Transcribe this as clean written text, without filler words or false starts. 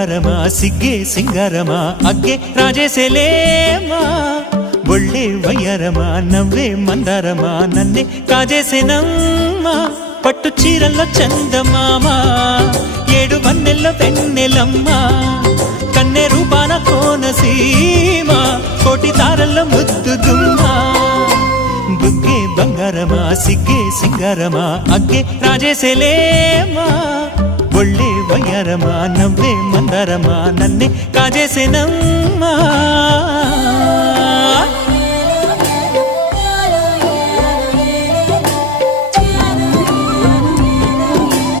బంగారమా సిగ్గే సింగారమా అగ్గే రాజేసేలేమా ఒళ్ళే వయ్యారమా నవ్వే మందారమా నన్నే కాజేసేనమ్మా పట్టు చీరల్లో చందమామా ఏడు వన్నెల్లో వెన్నెలమ్మా కన్నె రూపాన కోనసీమ కోటి తారల్లో ముద్దుదుమ్మా బుగ్గే బంగారమా సిగ్గే సింగారమా అగ్గే రాజేసేలేమా ఒళ్ళే వయ్యారమా నవ్వే మందారమా నన్నే కాజేసేనమ్మా